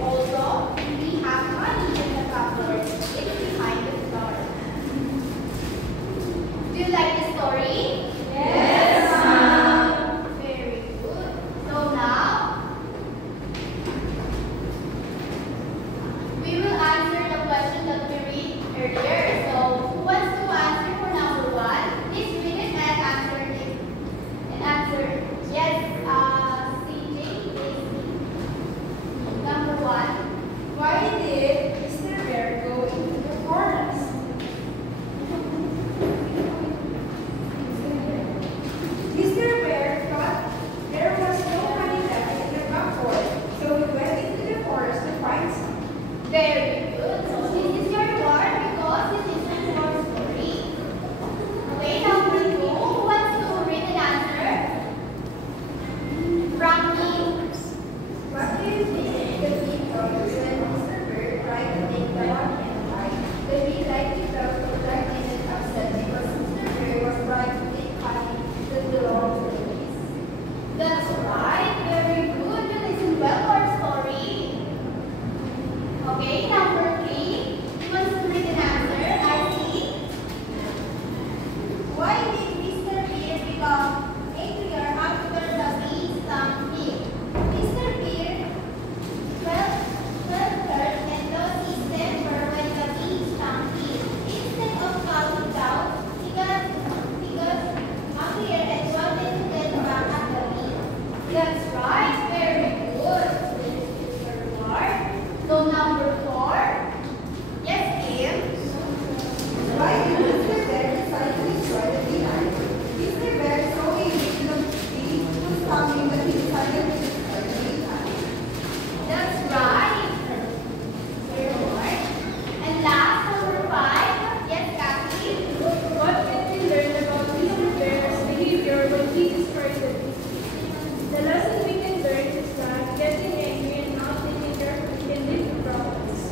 Also, we have money in the cupboard. It's behind the door. Do you like the story? Yes, ma'am. Very good. So now, we will answer the question that we read earlier. So, who wants to answer for number 1? Please read it and answer it. And answer. Yes, CJ, please. Number 1. Why did Mr. Bear go into the forest? Mr. Bear thought there was no honey left in the cupboard, so he went into the forest to find some. Very good. So, this is your reward because this is a short story. Okay, number 2. Who wants to read an answer? Frankie. What do you think the bee thought when Mr. Bear tried to take the honey and hide? The bee likely felt protected and upset because Mr. Bear was trying to take honey that belonged to the bees. That's right. Very good. You listen well to our story. Okay, number 3. Who wants to read an answer? I see. Why did Mr. Bear become angrier after the bee stung him? Mr. Bear felt hurt and lost his temper when the bee stung him. Instead of calming down, he got angrier and wanted to get back at the bee. That's right. Very good. This is your reward. So number 4. Yes, Kim. Why did Mr. Bear decide to destroy the bee hive? Mr. Bear saw a little bee who stung him that he decided to destroy the bee hive. That's right. Your reward. And last, number 5. Yes, Kathy. What can we learn about Mr. Bear's behavior when he destroyed the bee? The lesson we can learn is that getting angry and not taking care of it can lead to problems.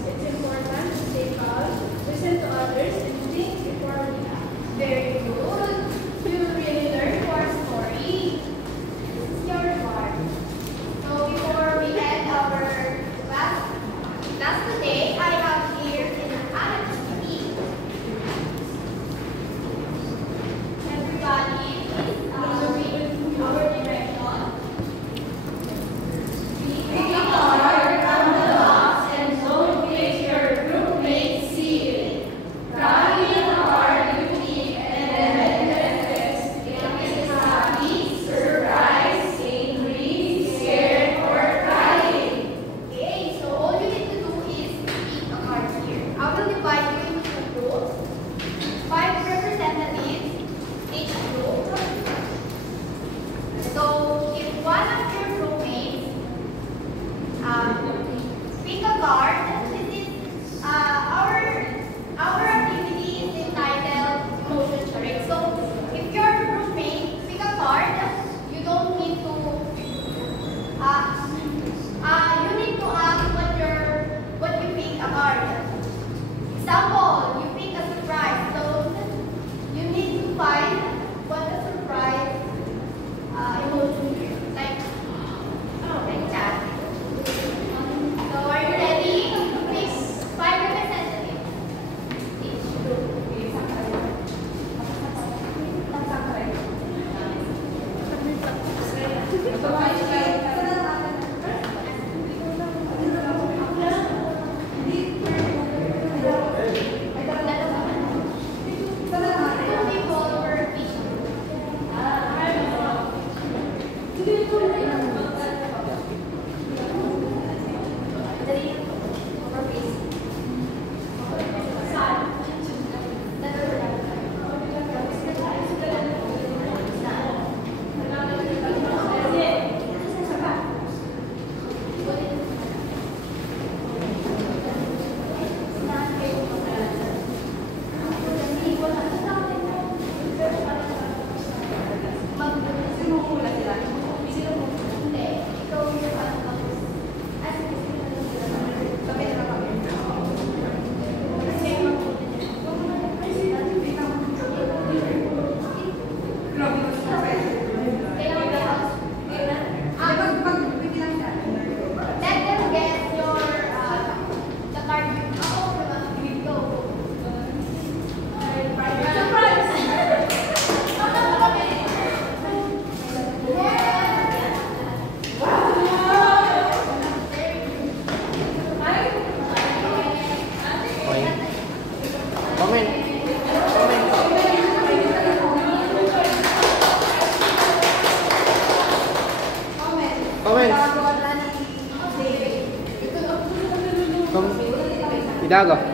Idago.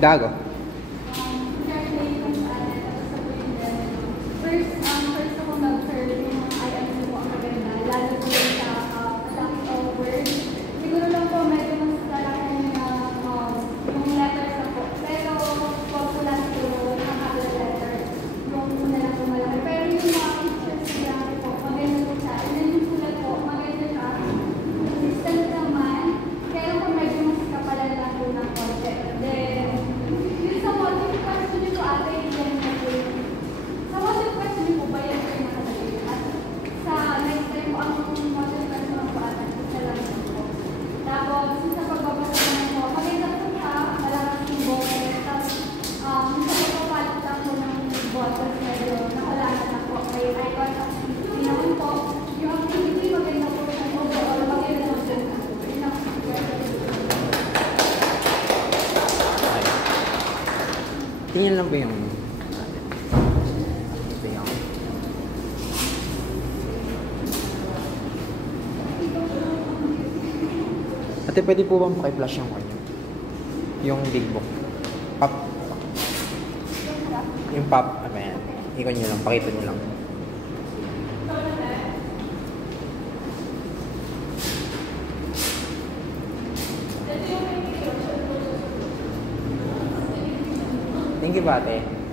Dago. First ako nag-curve yung IM ko ang maganda, lalo ko sa malaki o word. Siguro lang po medyo mas lalaki na yung letters na po. Pero wag ko lang siguro nakakala letter. Yung una lang po malaki. Pero yung mga pictures nila po, maganda po siya. And then yung sulat po, maganda siya. Consistent naman. Pero kung medyo mas kapalan lang po ng konti. Then, yung sa motive question nito ate, yan na po yung sa motive question niyo po ba yan kayo nakalagay? At sa next time po, ang motive question po ate, isa lang po. Tapos, sa pagbabasa naman po, maganda po siya, malakas yung boses. Tapos, sa pagpapalit lang po ng boses, medyo nakalala na po. May icon of activity naman po. Yung activity, maganda po siya overall, maganda po siya. Yun ang Tingnan lang po yung Ate, pwede po bang paki-flash yung kanya? Yung big book. Pop. Yung pop. Ayan. Ikon nyo lang. Pakita nyo lang. Thank you, ate.